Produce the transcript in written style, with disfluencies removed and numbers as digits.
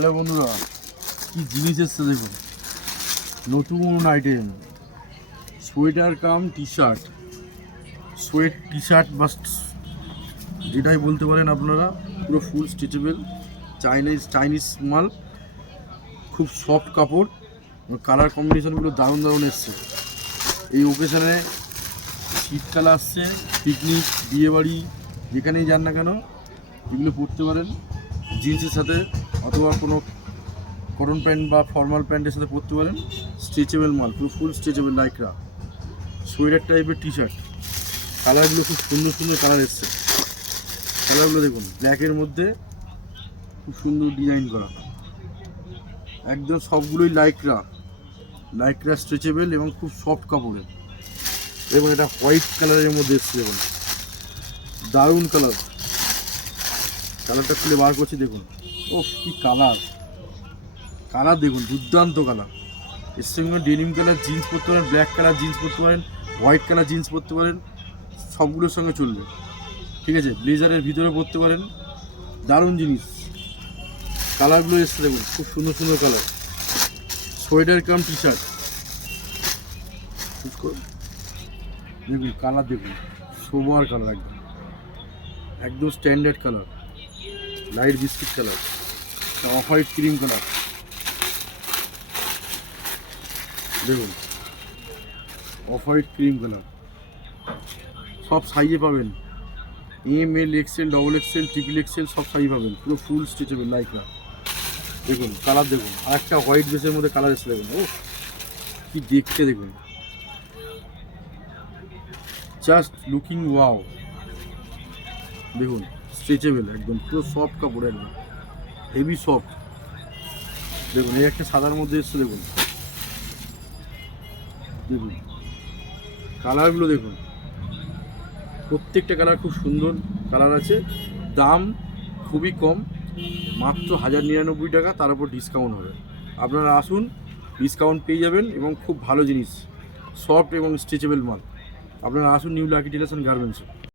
Hello বন্ধুরা, কি জিনিস এসছে দেখুন, নতুন item sweater cum T shirt, T shirt বা যেটাই বলতে পারেন আপনারা, পুরো ফুল স্ট্রেচেবল চাইনিজ মাল, খুব সফট কাপড়, কালার কম্বিনেশনগুলো দারুণ দারুণ এসছে। এই ওকেশনে শীতকাল আসছে, পিকনিক, বিয়েবাড়ি, যেখানেই যান না কেন এগুলো পরতে পারেন জিন্সের সাথে, অথবা কোনো কটন প্যান্ট বা ফর্মাল প্যান্টের সাথে পরতে পারেন। স্ট্রেচেবল মাল, পুরো ফুল স্ট্রেচেবল লাইকরা সোয়েটার টাইপের টি শার্ট। কালারগুলো খুব সুন্দর সুন্দর কালার এসছে। কালারগুলো দেখুন, ব্ল্যাকের মধ্যে খুব সুন্দর ডিজাইন করা, একদম সবগুলোই লাইকরা স্ট্রেচেবল এবং খুব সফট কাপড়ের। দেখুন এটা হোয়াইট কালারের মধ্যে এসছে, দেখুন দারুণ কালারটা খুলে বার করছি, দেখুন ও কি কালার দেখুন, দুর্দান্ত কালার। এর সঙ্গে ডেনিম কালার জিন্স পরতে পারেন, ব্ল্যাক কালার জিন্স পরতে পারেন, হোয়াইট কালার জিন্স পরতে পারেন, সবগুলোর সঙ্গে চলবে, ঠিক আছে। ব্লেজারের ভিতরে পরতে পারেন, দারুণ জিনিস। কালারগুলো এসছে দেখুন, খুব সুন্দর সুন্দর colour. Sweater cum T shirt, দেখুন কালার দেখুন, সোবার কালার, একদম standard colour, light biscuit colour, off white cream colour, দেখুন অফ হোয়াইট ক্রিম কালার। সব সাইজে পাবেন, M, L, XL, double XL, triple XL, সব সাইজ পাবেন, পুরো ফুল স্টিচেবল লাইকরা। দেখুন কালার দেখুন, আর একটা হোয়াইট বেসের মধ্যে কালার এসে দেখুন, ও কি দেখতে, দেখুন জাস্ট লুকিং ওয়াও। দেখুন স্ট্রেচেবল, একদম পুরো সফট কাপড়, একদম হেভি সফট। দেখুন এই একটা সাদার মধ্যে এসছে, দেখুন দেখুন কালারগুলো দেখুন, প্রত্যেকটা কালার খুব সুন্দর কালার আছে। দাম খুবই কম, মাত্র 1099 টাকা, তার উপর ডিসকাউন্ট হবে। আপনারা আসুন, ডিসকাউন্ট পেয়ে যাবেন এবং খুব ভালো জিনিস, সফট এবং স্ট্রেচেবল মাল। আপনারা আসুন নিউ লাকি টেলার্স অ্যান্ড গার্মেন্টসে।